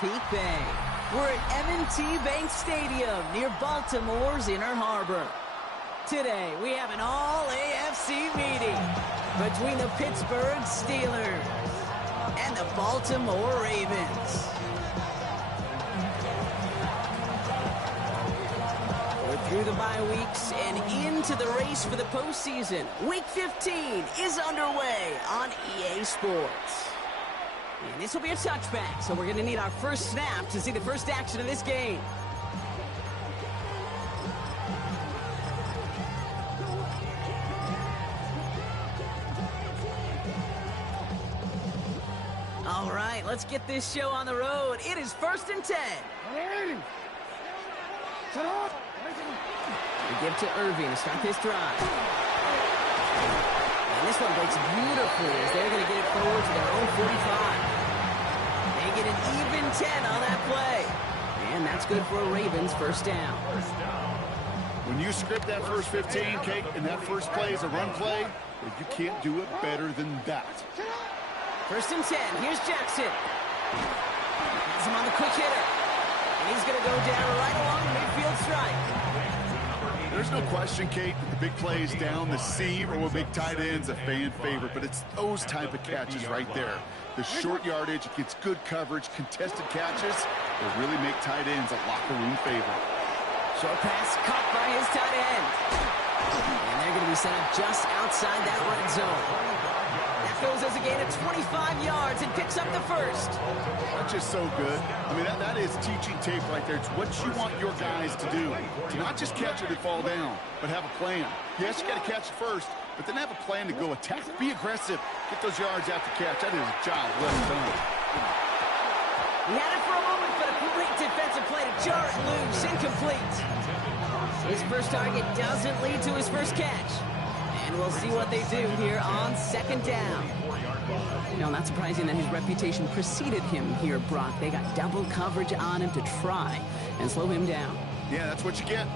Peak Bay. We're at M&T Bank Stadium near Baltimore's Inner Harbor. Today, we have an all-AFC meeting between the Pittsburgh Steelers and the Baltimore Ravens. We're through the bye weeks and into the race for the postseason. Week 15 is underway on EA Sports. And this will be a touchback, so we're going to need our first snap to see the first action of this game. All right, let's get this show on the road. It is 1st and 10. We give to Irving to start this drive. And this one breaks beautifully as they're going to get it forward to their own 45. They get an even 10 on that play. And that's good for a Ravens first down. When you script that first 15, Kate, and that first play is a run play, well, you can't do it better than that. 1st and 10. Here's Jackson. Has him on the quick hitter. And he's going to go down right along the midfield stripe. There's no question, Kate, that the big plays down the seam or will make tight ends a fan favorite, but it's those type of catches right there. The short yardage, it gets good coverage, contested catches that really make tight ends a locker room favorite. Short pass caught by his tight end. And they're going to be set up just outside that red zone. That goes as a gain of 25 yards and picks up the first. That's just so good. I mean, that is teaching tape right there. It's what you want your guys to do. To not just catch it and fall down, but have a plan. Yes, you got to catch it first, but then have a plan to go attack. Be aggressive. Get those yards after catch. That is a job well done. He had it for a moment, but a great defensive play to jar it loose. Incomplete. His first target doesn't lead to his first catch. And we'll see what they do here on 2nd down. You know, not surprising that his reputation preceded him here, Brock. They got double coverage on him to try and slow him down. Yeah, that's what you get.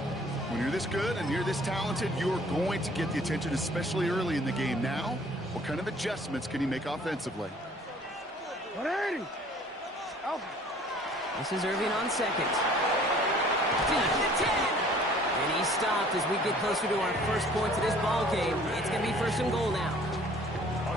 When you're this good and you're this talented, you're going to get the attention, especially early in the game. Now, what kind of adjustments can he make offensively? This is Irving on 2nd. To the 10! And he stopped as we get closer to our first points of this ball game. It's going to be 1st and goal now.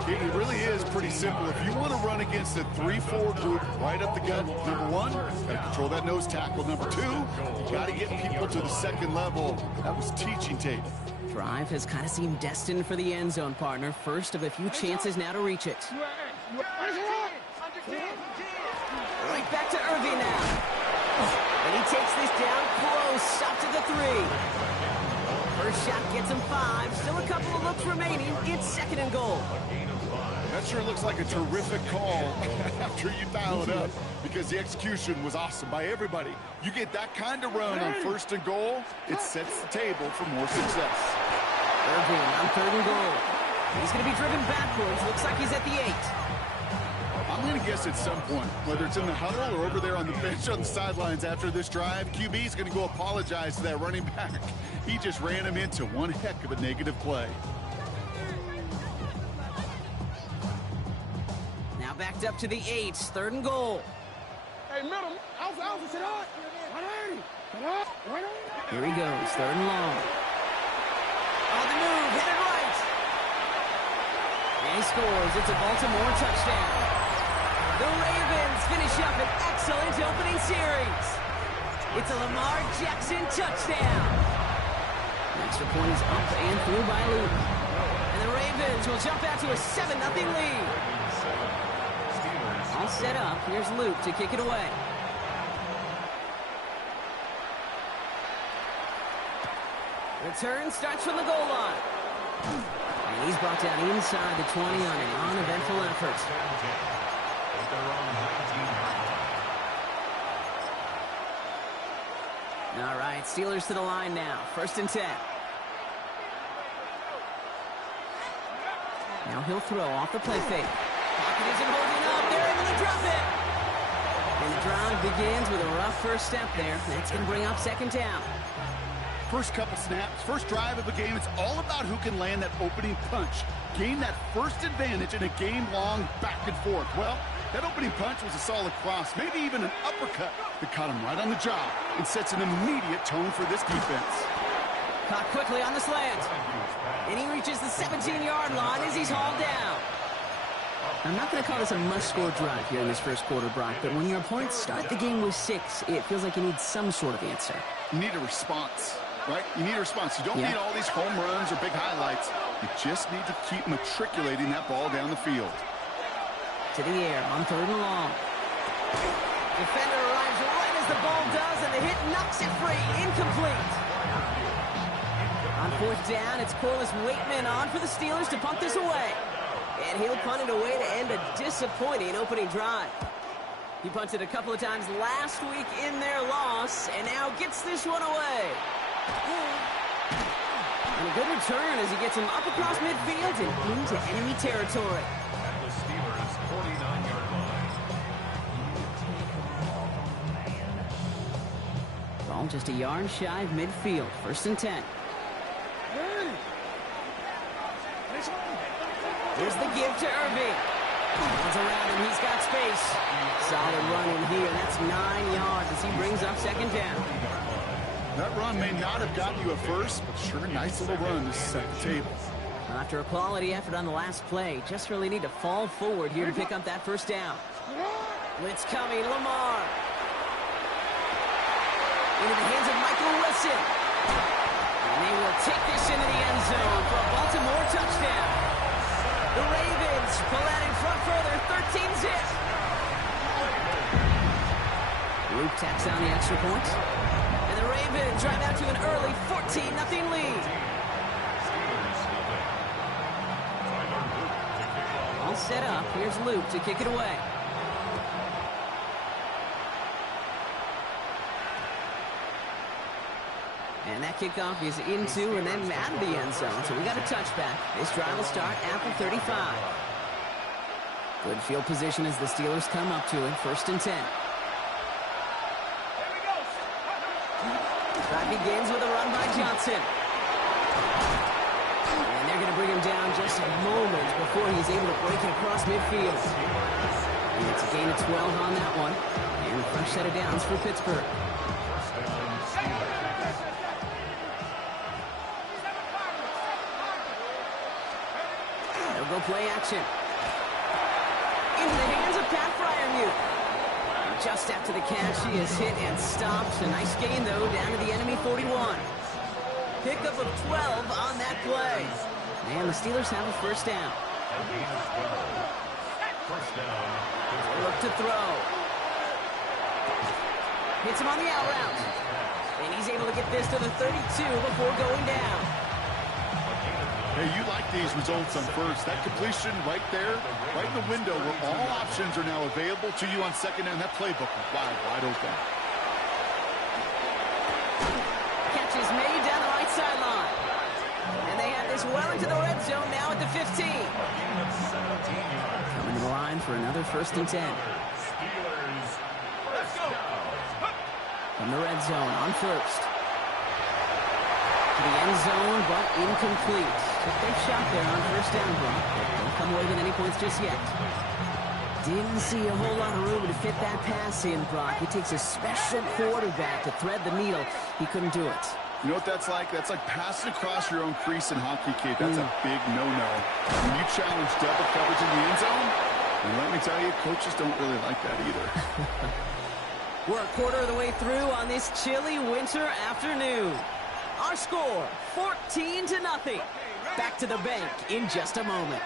It really is pretty simple. If you want to run against a 3-4 group right up the gut, number one, got to control that nose tackle. Number two, you got to get people to the second level. That was teaching tape. Drive has kind of seemed destined for the end zone, partner. First of a few chances now to reach it. Right back to Irving now. And he takes this down close, up to the 3. First shot gets him 5. Still a couple of looks remaining. It's 2nd and goal. That sure looks like a terrific call after you dial it up, because the execution was awesome by everybody. You get that kind of run on 1st and goal, it sets the table for more success. Irving on 3rd and goal. He's going to be driven backwards. Looks like he's at the 8. I'm going to guess at some point, whether it's in the huddle or over there on the bench on the sidelines after this drive, QB is going to go apologize to that running back. He just ran him into one heck of a negative play. Now backed up to the 8, 3rd and goal. Here he goes, 3rd and long. On the move, headed right. And he scores. It's a Baltimore touchdown. The Ravens finish up an excellent opening series. It's a Lamar Jackson touchdown. The extra point is up and through by Luke. And the Ravens will jump out to a 7-0 lead. All set up. Here's Luke to kick it away. Return starts from the goal line. And he's brought down inside the 20 on an uneventful effort. All right, Steelers to the line now. 1st and 10. Now he'll throw off the play fake. Pocket isn't holding up. They're able to drop it. And the drive begins with a rough first step there. That's going to bring up 2nd down. First couple snaps, first drive of the game, it's all about who can land that opening punch. Gain that first advantage in a game-long back and forth. Well, That opening punch was a solid cross, maybe even an uppercut that caught him right on the job and sets an immediate tone for this defense. Caught quickly on the slant. And he reaches the 17-yard line as he's hauled down. I'm not going to call this a must-score drive here in this first quarter, Brock, but when your opponents start the game with 6, it feels like you need some sort of answer. You need a response, right? You need a response. You don't need all these home runs or big highlights. You just need to keep matriculating that ball down the field. To the air on 3rd and long. Defender arrives right as the ball does, and the hit knocks it free. Incomplete. On 4th down, it's Corliss Wakeman on for the Steelers to punt this away. And he'll punt it away to end a disappointing opening drive. He punted a couple of times last week in their loss, and now gets this one away. And a good return as he gets him up across midfield and into enemy territory. At the Steelers' 49-yard line. Ball just a yard shy of midfield. 1st and 10. Here's the give to Irving. Runs around him. He's got space. Solid run in here. That's 9 yards as he brings up 2nd down. That run may not have gotten you at first, but sure, nice little run to set the table. After a quality effort on the last play, just really need to fall forward here to pick up that 1st down. Blitz coming. Lamar. Into the hands of Michael Wilson. And they will take this into the end zone for a Baltimore touchdown. The Ravens pull out in front further, 13-zip. Luke tacks down the extra point. And the Ravens drive out to an early 14-0 lead. All set up. Here's Luke to kick it away. And that kickoff is into and then out of the end zone. So we got a touchback. This drive will start at the 35. Good field position as the Steelers come up to it. 1st and 10. Drive begins with a run by Johnson. And they're going to bring him down just a moment before he's able to break it across midfield. And it's a gain of 12 on that one. And a fresh set of downs for Pittsburgh. Go play action. Into the hands of Pat Fryermuth. Just after the catch, he is hit and stopped. A nice gain, though, down to the enemy 41. Pickup of 12 on that play. And the Steelers have a 1st down. Look to throw. Hits him on the out route. And he's able to get this to the 32 before going down. Hey, you like these results on 1st. That completion right there, right in the window where all options are now available to you on 2nd down. That playbook is wide open. Catch is made down the right sideline. And they have this well into the red zone now at the 15. Coming to the line for another 1st and 10. From the red zone on 1st. To the end zone, but incomplete. Took their shot there on 1st down, Brock. Don't come away with any points just yet. Didn't see a whole lot of room to fit that pass in, Brock. It takes a special quarterback to thread the needle. He couldn't do it. You know what that's like? That's like passing across your own crease in hockey, Kate. That's a big no-no. When you challenge double coverage in the end zone, and let me tell you, coaches don't really like that either. We're a quarter of the way through on this chilly winter afternoon. Our score, 14-0. Back to the bank in just a moment.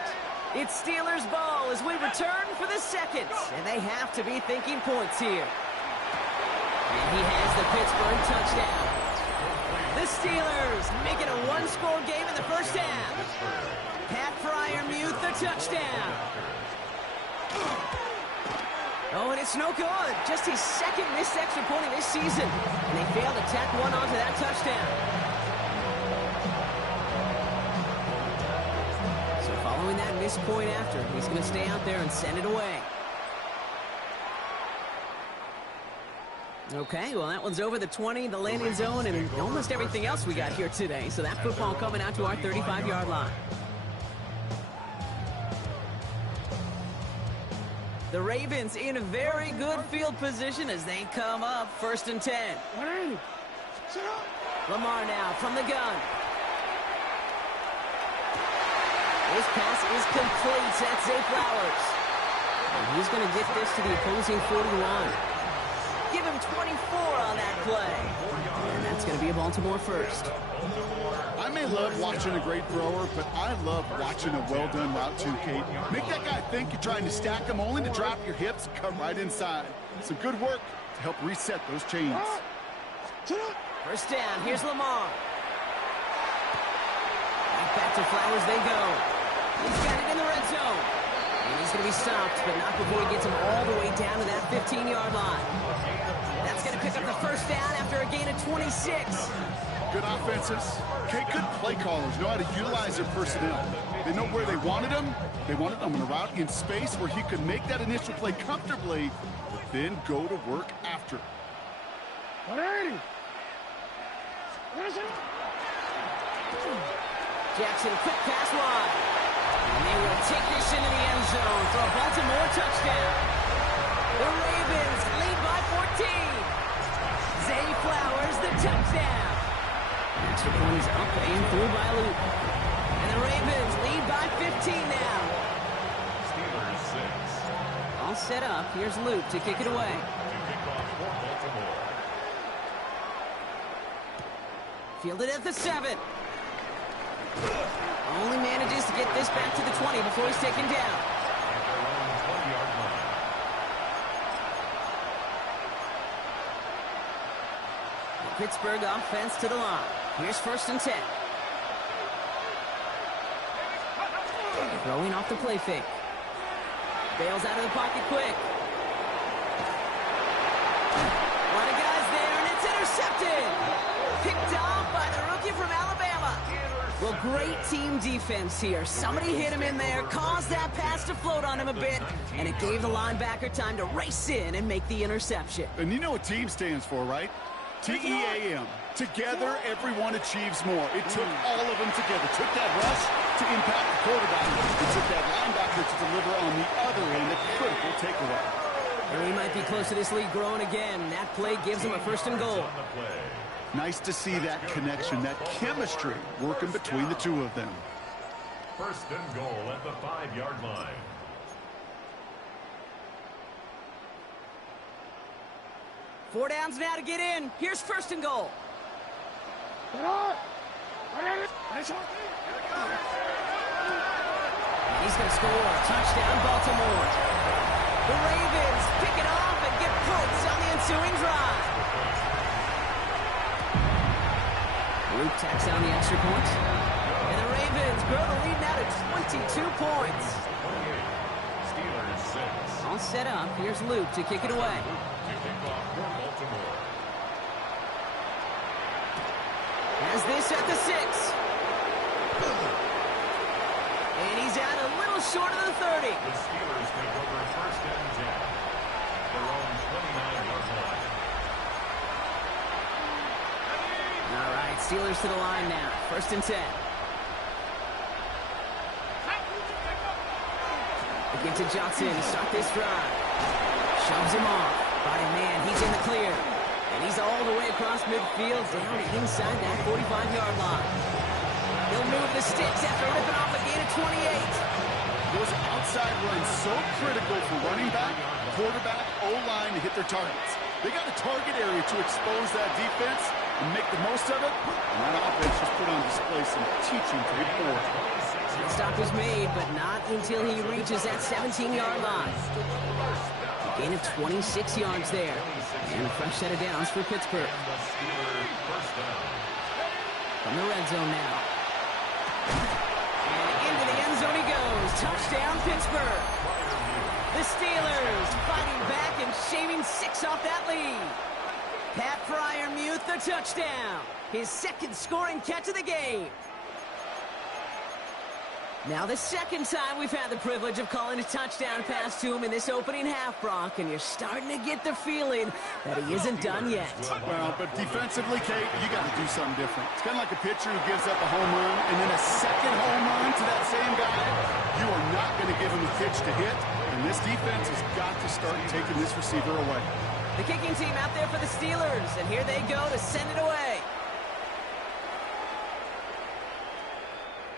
It's Steelers ball as we return for the 2nd. And they have to be thinking points here. And he has the Pittsburgh touchdown. The Steelers make it a 1-score game in the 1st half. Pat Fryermuth, the touchdown. Oh, and it's no good. Just his 2nd missed extra point of this season. And they failed to tack one onto that touchdown. So following that missed point after, he's going to stay out there and send it away. Okay, well, that one's over the 20, the landing zone, and almost everything else we got here today. So that football coming out to our 35-yard line. The Ravens in a very good field position as they come up 1st and 10. Lamar now from the gun. This pass is complete. That's Zay Flowers. And he's going to get this to the opposing 41. Give him 24 on that play. And that's going to be a Baltimore first. I may love watching a great thrower, but I love watching a well-done route too, Kate. Make that guy think you're trying to stack him only to drop your hips and come right inside. Some good work to help reset those chains. First down, here's Lamar. Back to Flowers they go. He's got it in the red zone. And he's going to be stopped, but not before he gets him all the way down to that 15-yard line. That's going to pick up the first down after a gain of 26. Good offenses. Okay, good play callers know how to utilize their personnel. They know where they wanted him. They wanted him in a route in space where he could make that initial play comfortably, but then go to work after. 180. Jackson, quick pass wide. And they will take this into the end zone for a Baltimore touchdown. The Ravens lead by 14. Zay Flowers, the touchdown. Extra point is up and through by Luke. And the Ravens lead by 15 now. Steelers 6. All set up. Here's Luke to kick it away. To kick off for Baltimore. Fielded at the 7. Only manages to get this back to the 20 before he's taken down. At their own 20-yard line. The Pittsburgh offense to the line. Here's 1st and 10. Throwing off the play fake. Bails out of the pocket quick. A lot of guys there, and it's intercepted. Picked off by the rookie from Alabama. Well, great team defense here. Somebody hit him in there, caused that pass to float on him a bit, and it gave the linebacker time to race in and make the interception. And you know what team stands for, right? T-E-A-M. Together, everyone achieves more. It took all of them together. It took that rush to impact the quarterback. It took that linebacker to deliver on the other end, a critical takeaway. And we might be close to this league growing again. That play gives him a 1st and goal. Nice to see that connection, that chemistry working between the two of them. 1st and goal at the 5-yard line. Four downs now to get in. Here's 1st and goal. He's going to score. Touchdown, Baltimore. The Ravens pick it off and get points on the ensuing drive. Luke tacks on the extra point. And the Ravens grow the lead now to 22 points. Steelers 6. All set up. Here's Luke to kick it away. To kick off for Baltimore. Has this at the 6. And he's out a little short of the 30. The Steelers take over 1st and 10. Their own 29-yard line. All right, Steelers to the line now. 1st and 10. Again to Johnson to start this drive. Shoves him off. By man, he's in the clear. And he's all the way across midfield down inside that 45-yard line. He'll move the sticks after ripping off a gain of 28. Those outside runs so critical for running back, quarterback, O-line to hit their targets. They got a target area to expose that defense and make the most of it. And that offense just put on display some teaching tape for it. The stop was made, but not until he reaches that 17-yard line. A gain of 26 yards there. And a fresh set of downs for Pittsburgh. From the red zone now. And into the end zone he goes. Touchdown, Pittsburgh. The Steelers fighting back and shaving 6 off that lead. Pat Fryermuth, the touchdown. His 2nd scoring catch of the game. Now the 2nd time we've had the privilege of calling a touchdown pass to him in this opening half, Brock, and you're starting to get the feeling that he isn't done yet. Well, but defensively, Kate, you got to do something different. It's kind of like a pitcher who gives up a home run and then a second home run to that same guy. You are not going to give him a pitch to hit, and And this defense has got to start taking this receiver away. The kicking team out there for the Steelers, and here they go to send it away.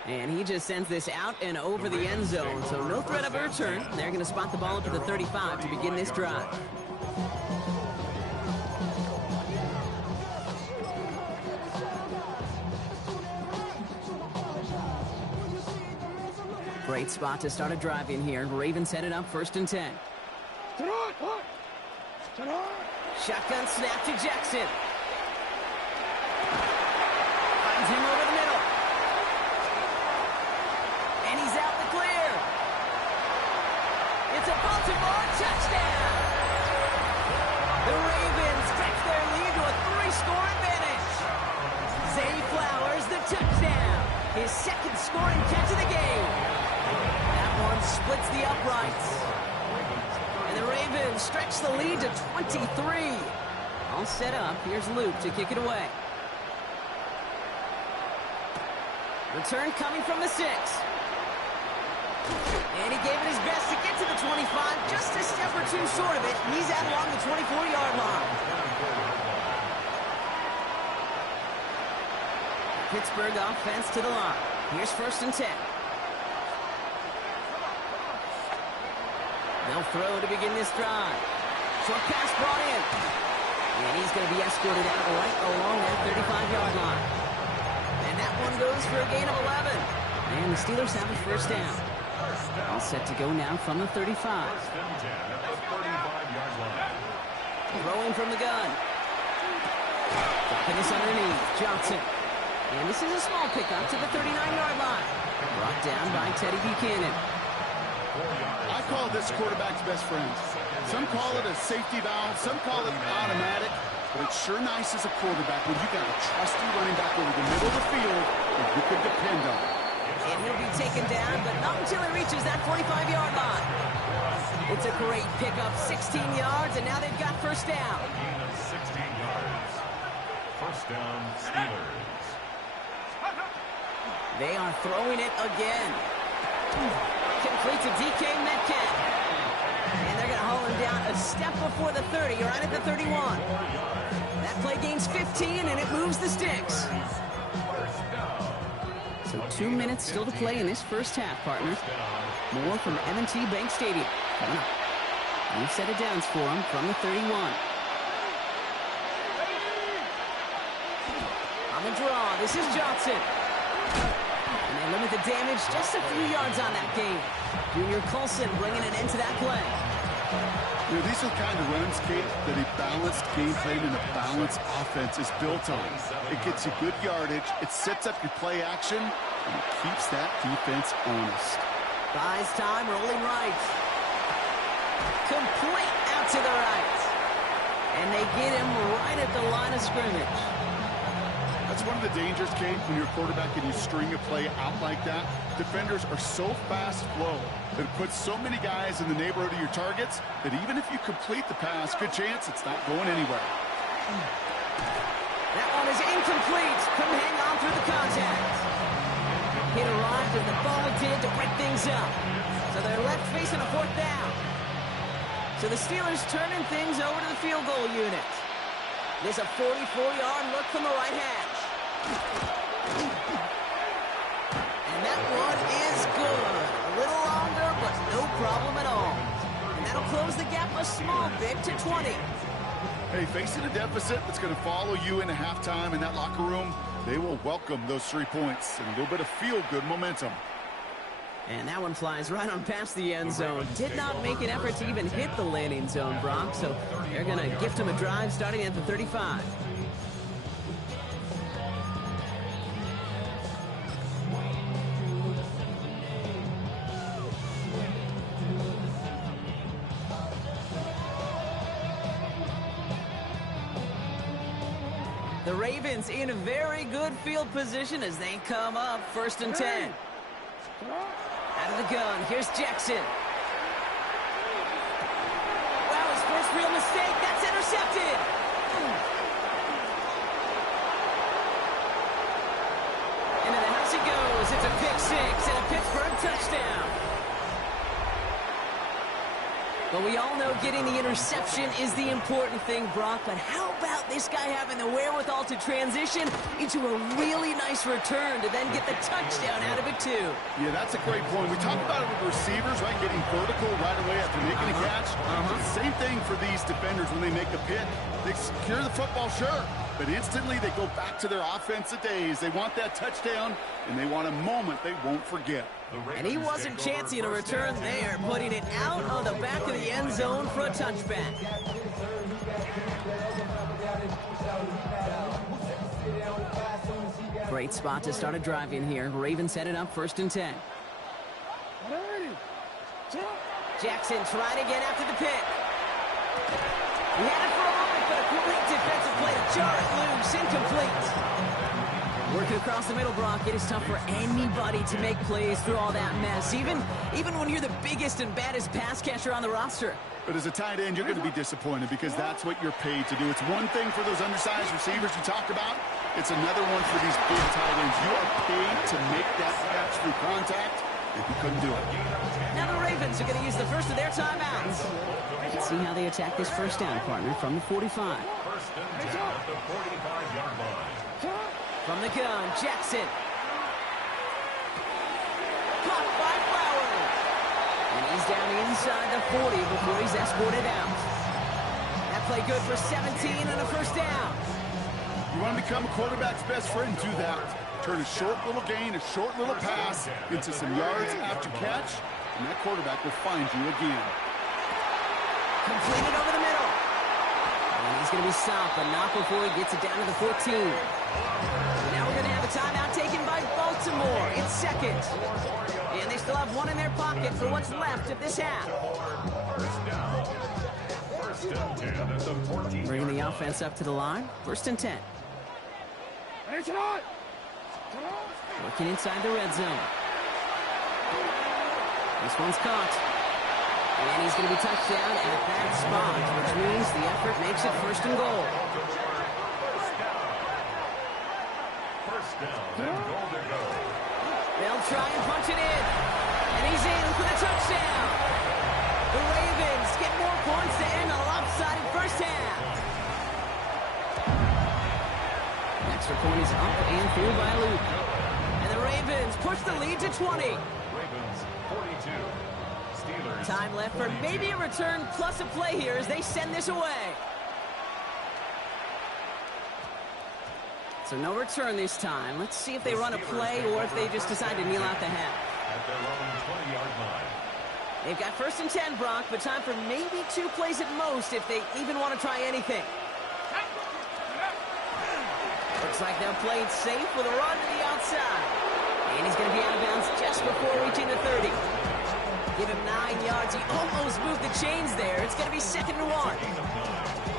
And he just sends this out and over the end zone, so no threat of a return. They're going to spot the ball up to the 35 to begin this drive. Great spot to start a drive in here. Ravens headed up 1st and 10. Shotgun snap to Jackson. Finds him over the middle. And he's out the clear. It's a Baltimore touchdown. The Ravens stretch their lead to a 3-score advantage. Zay Flowers, the touchdown. His second scoring catch of the game. That one splits the uprights. And the Ravens stretch the lead to 23. All set up. Here's Luke to kick it away. Return coming from the 6. And he gave it his best to get to the 25. Just a step or two short of it. He's out along the 24-yard line. Pittsburgh offense to the line. Here's 1st and 10. They'll throw to begin this drive. Short pass brought in. And he's going to be escorted out right along that 35-yard line. And that one goes for a gain of 11. And the Steelers have a 1st down. All set to go now from the 35. Throwing from the gun. Dropping this underneath. Johnson. And this is a small pickup to the 39-yard line. Brought down by Teddy Buchanan. I call this quarterback's best friend. Some call it a safety valve, some call it automatic, but it's sure nice as a quarterback when you got a trusty running back over the middle of the field that you can depend on. And he'll be taken down, but not until he reaches that 45-yard line. It's a great pickup, 16 yards, and now they've got 1st down. 16 yards. 1st down, Steelers. They are throwing it again. Complete to DK Metcalf. And they're going to haul him down a step before the 30, right at the 31. That play gains 15, and it moves the sticks. So 2 minutes still to play in this 1st half, partners. More from M&T Bank Stadium. New set of downs for him from the 31. On the draw, this is Johnson. And they limit the damage just a few yards on that game. Junior Colson bringing an end to that play. You know, these are the kind of runs, Kate, that a balanced game plan and a balanced offense is built on. It gets you good yardage, it sets up your play action, and it keeps that defense honest. Buys time, rolling right. Complete out to the right. And they get him right at the line of scrimmage. That's one of the dangers, Kate, when you're a quarterback and you string a play out like that. Defenders are so fast flow that it puts so many guys in the neighborhood of your targets that even if you complete the pass, good chance it's not going anywhere. That one is incomplete. Couldn't hang on through the contact. It arrived as the ball did to break things up. So they're left facing a 4th down. So the Steelers turning things over to the field goal unit. There's a 44-yard look from the right hash. And that one is good. A little longer, but no problem at all. And that'll close the gap a small bit to 20. Hey, facing a deficit that's going to follow you into halftime in that locker room, they will welcome those 3 points and a little bit of feel-good momentum. And that one flies right on past the end zone. Did not make an effort to even hit the landing zone, Brock. So they're going to gift him a drive starting at the 35. The Ravens in a very good field position as they come up 1st and 10. Out of the gun, here's Jackson. Wow, his first real mistake. That's intercepted. Into the house he goes. It's a pick 6 and a Pittsburgh touchdown. But we all know getting the interception is the important thing, Brock. But how about this guy having the wherewithal to transition into a really nice return to then get the touchdown out of it, too? Yeah, that's a great point. We talk about it with receivers, right, getting vertical right away after making a catch. Same thing for these defenders when they make a pick. They secure the football, sure, but instantly they go back to their offensive days. They want that touchdown, and they want a moment they won't forget. And he wasn't chancing a return there, putting it out on the back of the end zone for a touchback. Great spot to start a drive in here. Ravens set it up 1st and 10. Jackson trying again after the pick. He had it for a moment, but a great defensive play to jar it loose. Incomplete. Working across the middle, Brock, it is tough for anybody to make plays through all that mess, even when you're the biggest and baddest pass catcher on the roster. But as a tight end, you're going to be disappointed because that's what you're paid to do. It's one thing for those undersized receivers you talked about. It's another one for these big tight ends. You are paid to make that catch through contact, and you couldn't do it. Now the Ravens are going to use the first of their timeouts. Let's see how they attack this first down, partner, from the 45. First and 10 at the 45-yard line. From the gun, Jackson. Caught by Flowers. And he's down inside the 40 before he's escorted out. That play good for 17 and a first down. You want to become a quarterback's best friend, do that. Turn a short little gain, a short little pass into some yards after catch, and that quarterback will find you again. Completed over the middle. And he's going to be stopped, but not before he gets it down to the 14. Now we're going to have a timeout taken by Baltimore. It's 2nd. And they still have one in their pocket for what's left of this half. First and 10 at the 14. Bringing the offense up to the line. 1st and 10. Working inside the red zone. This one's caught. And he's going to be touched down at that spot, which means the effort makes it 1st and goal. First down and goal to go. They'll try and punch it in. And he's in for the touchdown. The Ravens get more points to end a lopsided first half. Extra point is up and through by Luke. And the Ravens push the lead to 20. Ravens 42. Steelers. Time left for maybe a return plus a play here as they send this away. So no return this time. Let's see if they run a play or if they just decide to kneel out the half. At their own 20-yard line. They've got 1st and 10, Brock, but time for maybe 2 plays at most if they even want to try anything. Looks like they'll play it safe with a run to the outside. And he's going to be out of bounds just before reaching the 30. Give him 9 yards. He almost moved the chains there. It's going to be 2nd and 1.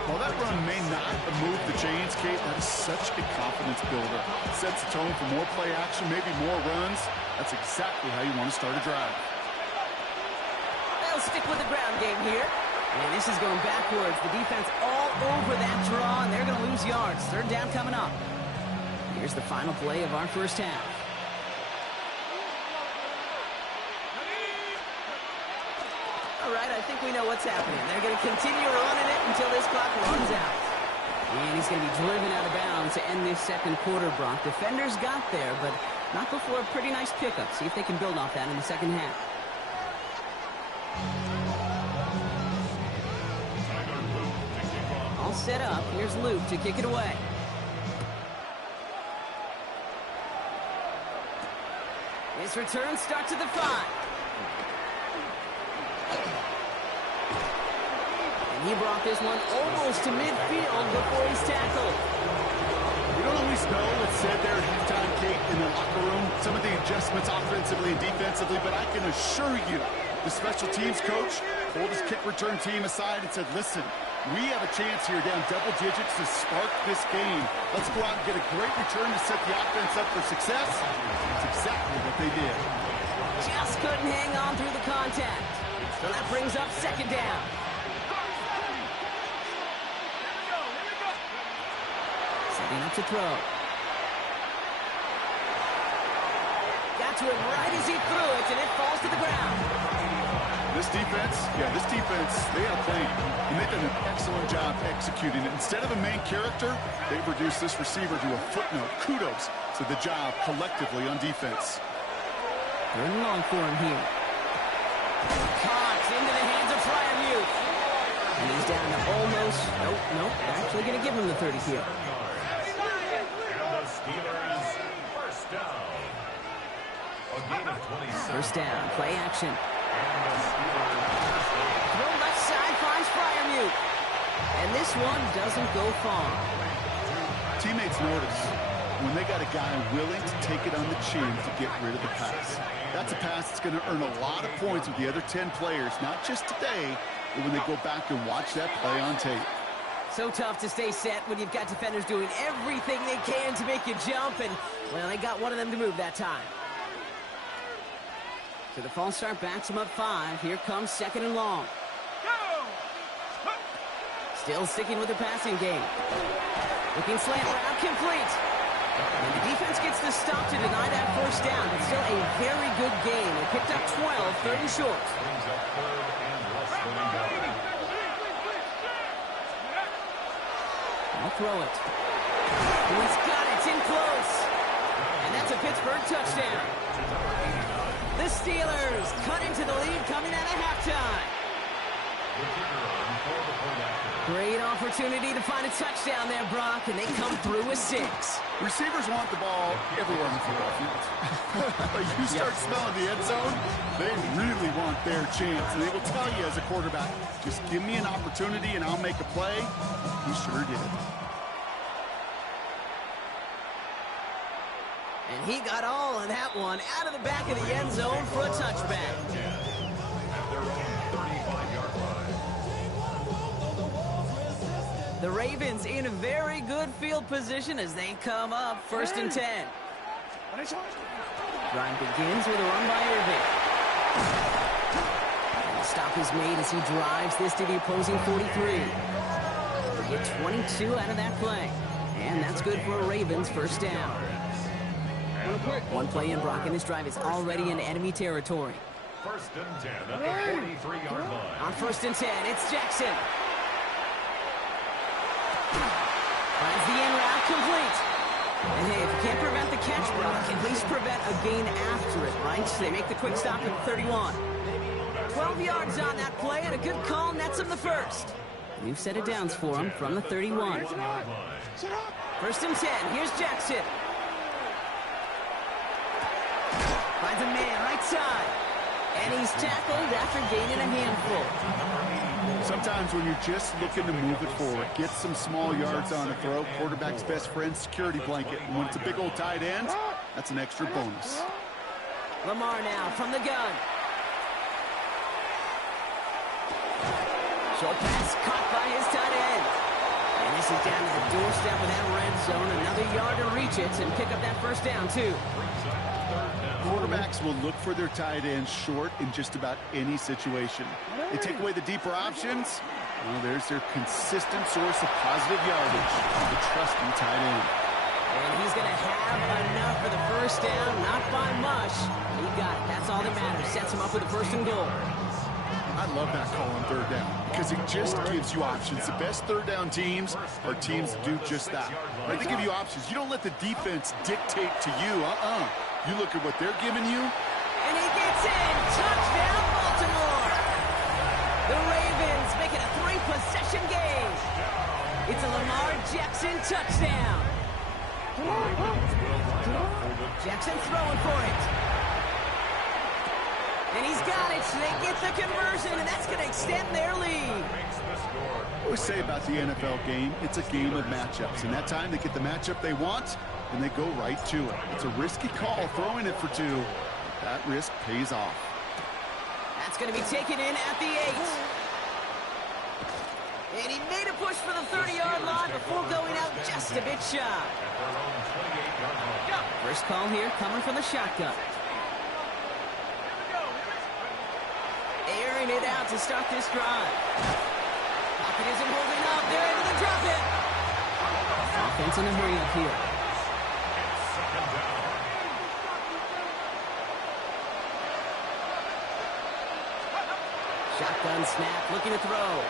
While that run may not have moved the chains, Kate, that is such a confidence builder. It sets the tone for more play action, maybe more runs. That's exactly how you want to start a drive. They'll stick with the ground game here. And this is going backwards. The defense all over that draw, and they're going to lose yards. 3rd down coming up. Here's the final play of our first half. All right, I think we know what's happening. They're going to continue running it until this clock runs out. And he's going to be driven out of bounds to end this 2nd quarter, Brock. Defenders got there, but not before a pretty nice pickup. See if they can build off that in the 2nd half. All set up. Here's Luke to kick it away. His return starts at the 5. And he brought this one almost to midfield before he's tackled. We don't always know what's said there at halftime, Kate, in the locker room. Some of the adjustments offensively and defensively, but I can assure you, the special teams coach pulled his kick return team aside and said, listen, we have a chance here down double digits to spark this game. Let's go out and get a great return to set the offense up for success. That's exactly what they did. Just couldn't hang on through the contact. And that brings up 2nd down. Setting up to throw. Got to him right as he threw it, and it falls to the ground. This defense, they have a plan. And they've done an excellent job executing it. Instead of a main character, they've reduced this receiver to a footnote. Kudos to the job collectively on defense. Third and long for him here. Caught into the hands of Fryermuth. And he's down to almost, nope, they're actually going to give him the 30 here. And the Steelers first down. A gain of 27. First down, play action. And the Steelers first down. Throw left side finds Fryermuth. And this one doesn't go far. Teammates notice when they got a guy willing to take it on the chin to get rid of the pass. That's a pass that's going to earn a lot of points with the other 10 players, not just today, but when they go back and watch that play on tape. So tough to stay set when you've got defenders doing everything they can to make you jump, and, well, they got one of them to move that time. So the false start backs him up 5. Here comes second and long. Still sticking with the passing game. Looking slant route complete. And the defense gets the stop to deny that first down, but still a very good game. They picked up 12, third and short. Brings up third and less than a yard. I'll throw it. He's got it. It's in close. And that's a Pittsburgh touchdown. The Steelers cut into the lead coming out of halftime. Great opportunity to find a touchdown there, Brock, and they come through with 6. Receivers want the ball everywhere on the football field. But you start smelling the end zone, they really want their chance. And they will tell you as a quarterback, just give me an opportunity and I'll make a play. He sure did. And he got all of that one out of the back of the end zone for a touchback. At their own 35-yard line. The Ravens in a very good field position as they come up first and 10. Drive begins with a run by Irving. And the stop is made as he drives this to the opposing 43. They get 22 out of that play. And that's good for a Ravens first down. One play in, Brock, and this drive is already in enemy territory. First and 10 at the 43-yard line. On first and 10, it's Jackson. Finds the in route complete. And hey, if you can't prevent the catch, Brock, at least prevent a gain after it, right? So they make the quick stop at 31. 12 yards on that play, and a good call nets him the first. New set of downs for him from the 31. First and 10, here's Jackson. Finds a man right side. And he's tackled after gaining a handful. Sometimes when you're just looking to move it forward, get some small yards on the throw, quarterback's best friend, security blanket. And when it's a big old tight end, that's an extra bonus. Lamar now from the gun. Short pass caught by his tight end. And this is down to the doorstep of that red zone. Another yard to reach it and pick up that first down, too. Quarterbacks will look for their tight end short in just about any situation. They take away the deeper options. Well, there's their consistent source of positive yardage, the trusting tight end. And he's going to have enough for the first down, not by much. He got it. That's all that matters. Sets him up with a first and goal. I love that call on third down because it just gives you options. The best third down teams are teams that do just that. Right? They give you options. You don't let the defense dictate to you. You look at what they're giving you. And he gets in. Touchdown, Baltimore. The Ravens make it a 3-possession game. It's a Lamar Jackson touchdown. Jackson throwing for it. And he's got it. They get the conversion, and that's going to extend their lead. I always say about the NFL game, it's a game of matchups. And that time they get the matchup they want, and they go right to it. It's a risky call throwing it for 2. That risk pays off. That's going to be taken in at the 8. And he made a push for the 30-yard line before going out just a bit shy. First call here coming from the shotgun. Airing it out to start this drive. Pocket isn't holding up. They're able to drop it. Offense in a hurry up here. Shotgun snap, looking to throw.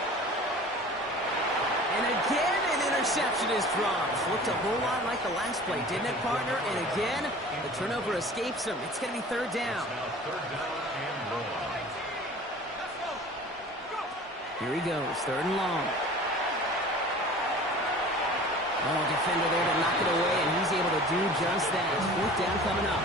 And again, an interception is dropped. Looked a whole lot like the last play, didn't it, partner? And again, the turnover escapes him. It's going to be third down. Here he goes, third and long. Oh, defender there to knock it away, and he's able to do just that. Fourth down coming up.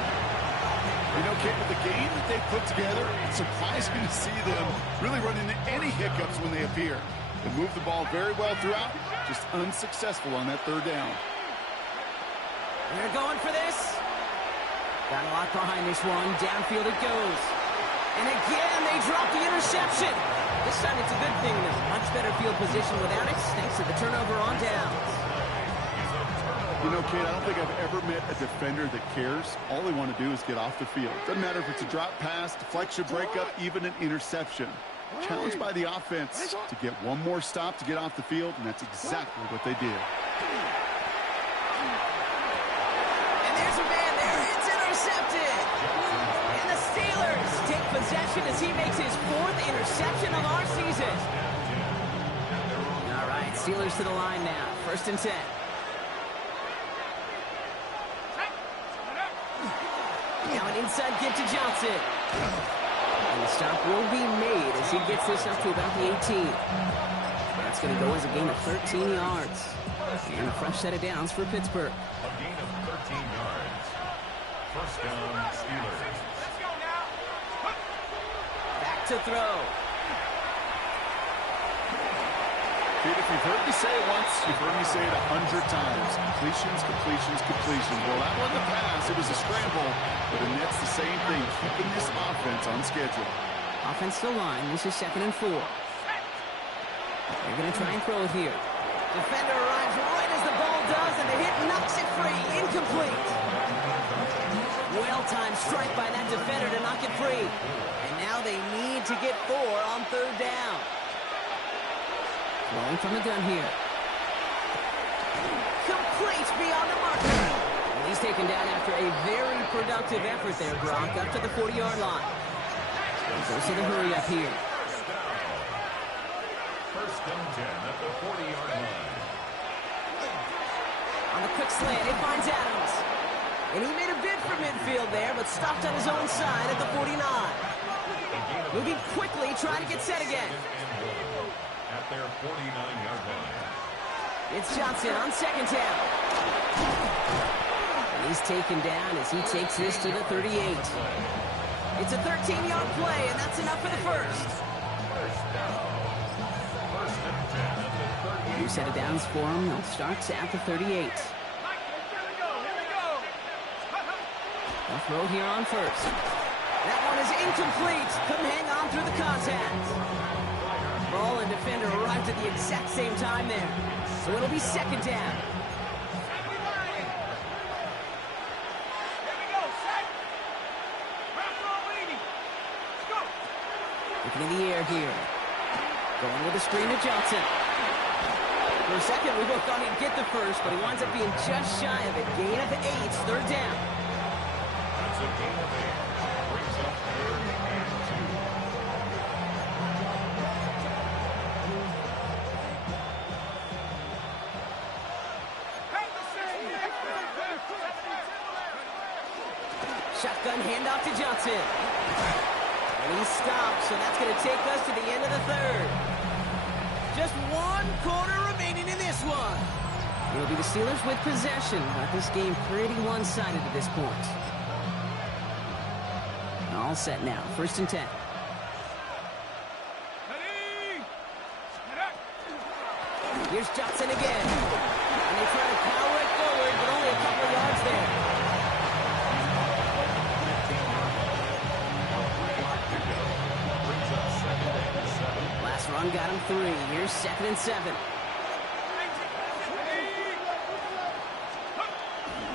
You know, Kate, with the game that they put together, it's surprising to see them really run into any hiccups when they appear. They move the ball very well throughout, just unsuccessful on that third down. They're going for this. Got a lot behind this one. Downfield it goes. And again, they drop the interception. This time it's a good thing, though. Much better field position without it, thanks to the turnover on downs. You know, Kate, I don't think I've ever met a defender that cares. All they want to do is get off the field. Doesn't matter if it's a drop pass, deflection, breakup, even an interception. Challenged by the offense to get one more stop to get off the field, and that's exactly what they did. And there's a man there. It's intercepted. And the Steelers take possession as he makes his fourth interception of our season. All right, Steelers to the line now. First and 10. Now an inside give to Johnson. And the stop will be made as he gets this up to about the 18. That's going to go as a gain of 13 yards. And a fresh set of downs for Pittsburgh. A gain of 13 yards. First down, Steelers. Back to throw. If you've heard me say it once, you've heard me say it 100 times. Completions, completions, completions. Well, that wasn't a pass. It was a scramble. But the net's the same thing, keeping this offense on schedule. Offense still line. This is 2nd and 4. They're going to try and throw it here. Defender arrives right as the ball does, and the hit knocks it free. Incomplete. Well-timed strike by that defender to knock it free. And now they need to get 4 on third down. Rolling from the gun here. Complete beyond the marker. And he's taken down after a very productive effort there, Brock, up to the 40-yard line. Goes to the hurry up here. First down 10 at the 40-yard line. On the quick slant, it finds Adams. And he made a bid for midfield there, but stopped on his own side at the 49. Moving quickly, trying to get set again. At their 49-yard line. It's Johnson on second down. And he's taken down as he takes this to the 38. It's a 13-yard play, and that's enough for the first. New set of downs for him. They'll start at the 38. They'll throw here on first. That one is incomplete. Couldn't hang on through the contact. Ball and defender arrived at the exact same time there. So it'll be second down. Looking in the air here. Going with a screen to Johnson. For a second, we both thought he'd get the first, but he winds up being just shy of it. Gain of 8, third down. That's a gain of 8. Brings up third and 2. Shotgun handoff to Johnson. And he stops, so that's going to take us to the end of the third. Just 1 quarter remaining in this one. It'll be the Steelers with possession, but this game pretty one-sided at this point. All set now, first and 10. Here's Johnson again. And they try to power it forward, but only a couple of yards there. Last run got him 3. Here's 2nd and 7.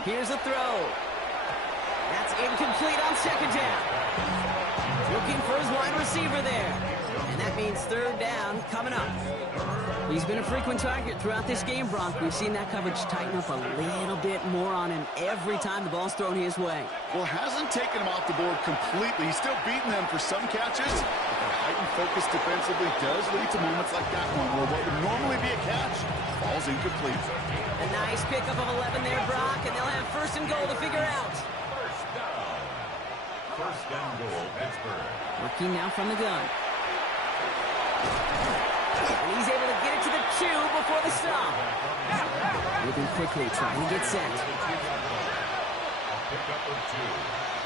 Here's a throw. That's incomplete on second down. Looking for his wide receiver there. And that means third down coming up. He's been a frequent target throughout this game, Bronk. We've seen that coverage tighten up a little bit more on him every time the ball's thrown his way. Well, hasn't taken him off the board completely. He's still beating them for some catches. But Heightened focus defensively does lead to moments like that one where what would normally be a catch falls incomplete. A nice pickup of 11 there, Brock, and they'll have first and goal to figure out. First down. First and goal, Pittsburgh. Working now from the gun. And he's able to get it to the 2 before the stop. Moving quickly, trying to get set. A pickup of 2.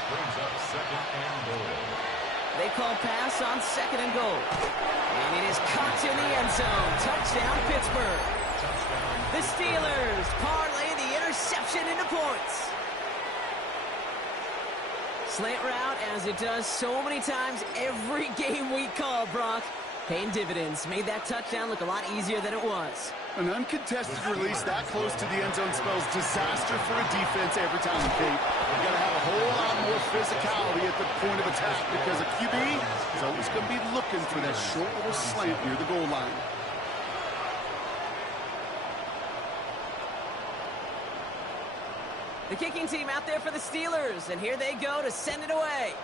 Brings up second and goal. They call pass on second and goal. And it is caught in the end zone. Touchdown, Pittsburgh. The Steelers parlay the interception into points. Slant route, as it does so many times every game we call, Brock. Paying dividends. Made that touchdown look a lot easier than it was. An uncontested release that close to the end zone spells disaster for a defense every time, Kate. You've got to have a whole lot more physicality at the point of attack because a QB is always going to be looking for that short little slant near the goal line. The kicking team out there for the Steelers, and here they go to send it away.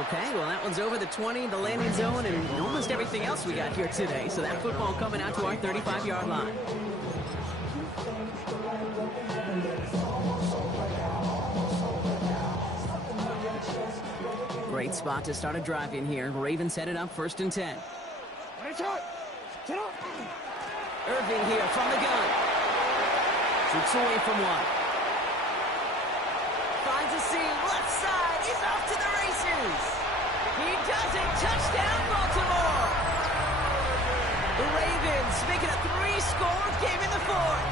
Okay, well, that one's over the 20, the landing zone, and almost everything else we got here today. So that football coming out to our 35-yard line. Great spot to start a drive in here. Ravens headed up first and 10. Irving here from the gun. Shoots away from one. Finds a seam, left side. He's off to the races. He does it. Touchdown, Baltimore. The Ravens making a 3-score game in the fourth.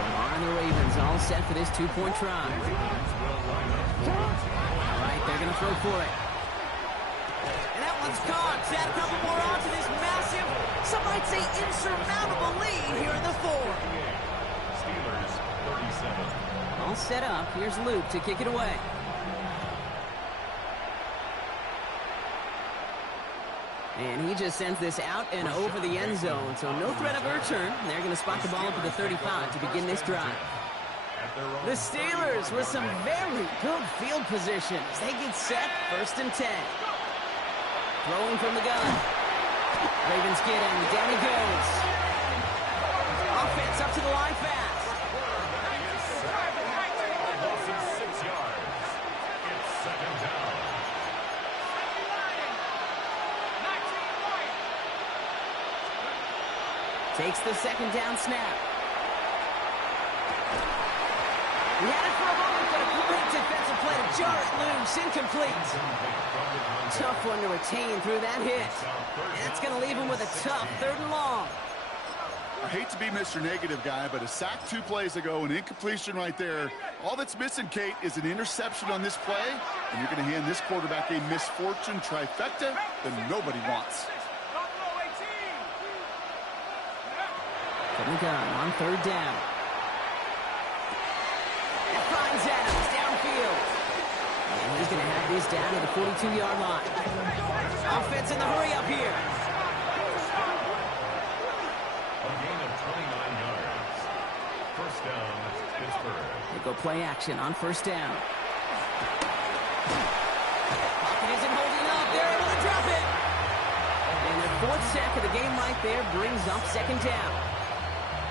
And the Ravens all set for this 2-point try. All right, they're going to throw for it. And that one's caught. Add a couple more on to this massive, some might say insurmountable lead here in the fourth. Steelers 37. All set up. Here's Luke to kick it away. And he just sends this out and over the end zone. So no threat of a return. They're going to spot the ball up at the 35 to begin this drive. The Steelers with some very good field position as they get set first and 10. Throwing from the gun. Ravens get him. Down he goes. Offense up to the line fast. 6 yards. It's second down. Takes the second down snap. He had it for a moment, but a great defensive play to jar it loose. Incomplete. Tough one to retain through that hit. And that's going to leave him with a tough 3rd and long. I hate to be Mr. Negative guy, but a sack 2 plays ago, an incompletion right there. All that's missing, Kate, is an interception on this play, and you're going to hand this quarterback a misfortune trifecta that nobody wants. From the gun on 3rd down. And finds Adams downfield. And he's going to have this down to the 42-yard line. Offense in the hurry up here. A gain of 29 yards. First down, Pittsburgh. They go play action on 1st down. Pocket isn't holding up. They're able to drop it. And the 4th sack of the game right there brings up 2nd down.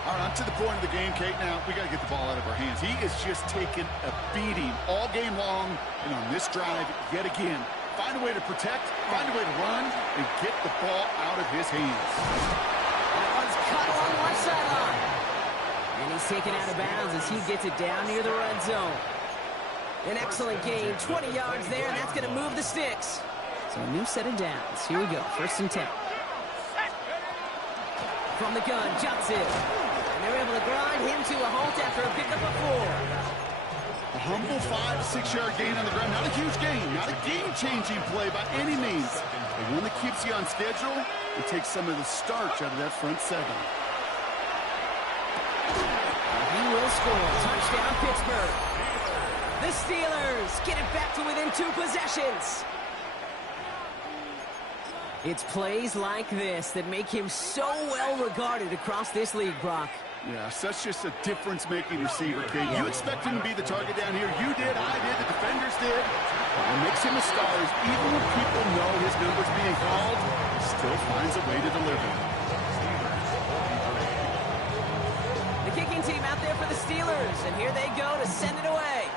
All right, on to the point of the game, Kate. Now, we got to get the ball out of our hands. He is just taking a beating all game long, and on this drive, yet again. Find a way to protect, find a way to run, and get the ball out of his hands. That one's cut along the left sideline. And he's taken out of bounds as he gets it down near the red zone. An excellent gain, 20 yards there, and that's going to move the sticks. So a new set of downs. Here we go, 1st and 10. From the gun, Johnson. And they're able to grind him to a halt after a pickup of 4. A humble 5-6-yard gain on the ground. Not a huge gain, not a game-changing play by any means. But one that keeps you on schedule and takes some of the starch out of that front 7. He will score. Touchdown, Pittsburgh. The Steelers get it back to within 2 possessions. It's plays like this that make him so well regarded across this league, Brock. Yeah, such just a difference-making receiver, Kate. You expect him to be the target down here. You did, I did, the defenders did. What makes him a star is even when people know his number's being called, he still finds a way to deliver. The kicking team out there for the Steelers, and here they go to send it away.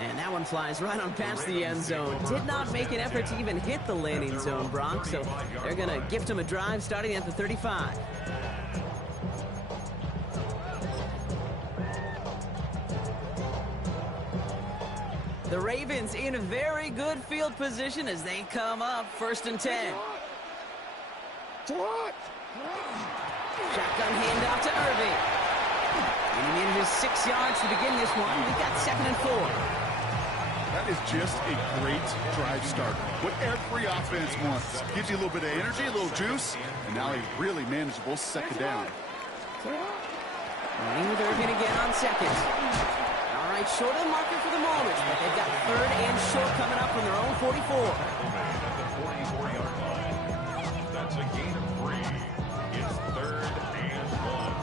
And that one flies right on past the end zone. Did not make an effort to even hit the landing zone, Brock, so they're going to gift him a drive starting at the 35. The Ravens in a very good field position as they come up 1st and 10. Shotgun handoff to Irving. And he needed just 6 yards to begin this one. We got 2nd and 4. That is just a great drive start. What every offense wants. Gives you a little bit of energy, a little juice, and now a really manageable 2nd down. Running with Irving again on 2nd. All right, short of the marker for the moment, but they've got 3rd and short coming up from their own 44. At the 44-yard line. That's a gain of 3. It's 3rd and 1.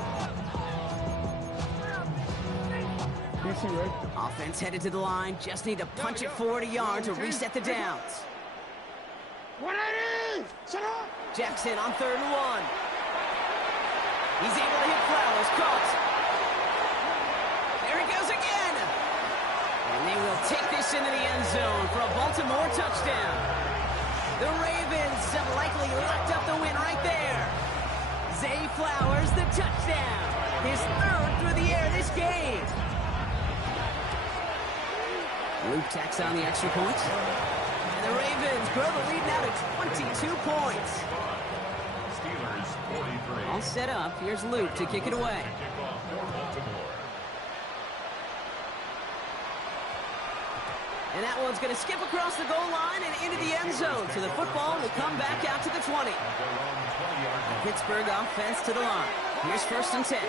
Yes, you right. Offense headed to the line. Just need to punch it forward a yard to reset the downs. 180! Shut up! Jackson on 3rd and 1. He's able to hit Flowers. Caught. There he goes again. And they will take this into the end zone for a Baltimore touchdown. The Ravens have likely locked up the win right there. Zay Flowers, the touchdown. His 3rd through the air this game. Luke tacks on the extra point. And the Ravens grow the lead now to 22 points. Steelers 43. All set up. Here's Luke to kick it away. Kickoff for Baltimore. And that one's going to skip across the goal line and into the end zone. So the football will come back out to the 20. Pittsburgh offense to the line. Here's 1st and 10.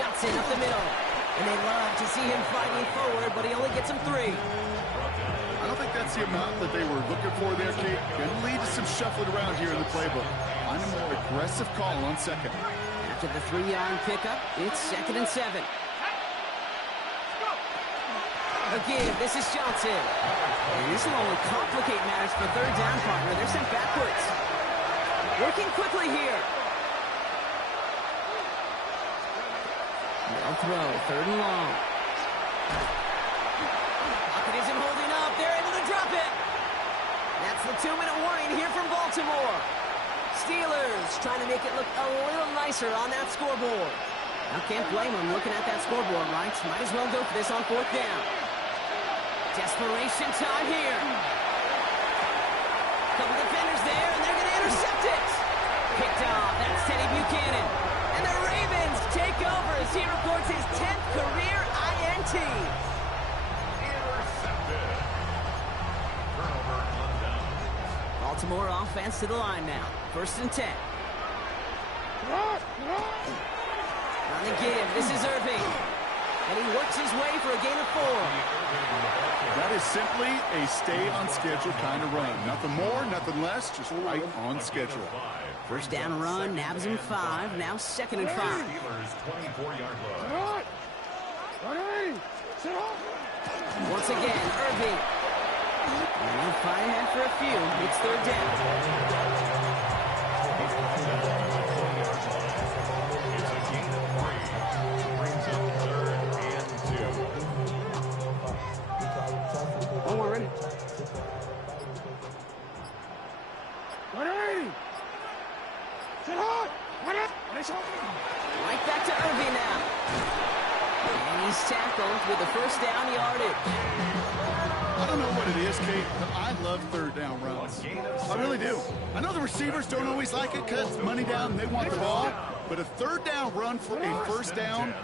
Johnson up the middle. And they love to see him fighting forward, but he only gets him 3. I don't think that's the amount that they were looking for there, Kate. Going to lead to some shuffling around here in the playbook. Find a more aggressive call on 2nd. After the 3-yard pickup, it's 2nd and 7. Again, this is Johnson. And this will only complicate matters for 3rd down, partner. They're sent backwards. Working quickly here. They'll throw, 3rd and long. Pocket isn't holding up. They're able to drop it. That's the 2-minute warning here from Baltimore. Steelers trying to make it look a little nicer on that scoreboard. I can't blame them looking at that scoreboard, right? Might as well go for this on 4th down. Desperation time here. Couple defenders there, and they're going to intercept it. Picked off. That's Teddy Buchanan. And the Ravens take over as he reports his 10th career INT. Intercepted. Turnover on down. Baltimore offense to the line now. 1st and 10. On the give, this is Irving. And he works his way for a gain of 4. That is simply a stay-on-schedule kind of run. Nothing more, nothing less, just right on schedule. 1st down run, nabs him 5. Now 2nd and 5. Steelers 24-yard line. 180! Sit up! Once again, Irving. And he'll fight ahead for a few. It's 3rd down. It's a gain of 3. Brings up 3rd and 2. Oh, we're ready. 180! Sit up! 180! Right back to Irving now. And he's tackled with the 1st down yardage. I don't know what it is, Kate, but I love 3rd down runs. I really do. I know the receivers don't always like it because money down, they want the ball. But a 3rd down run for a 1st down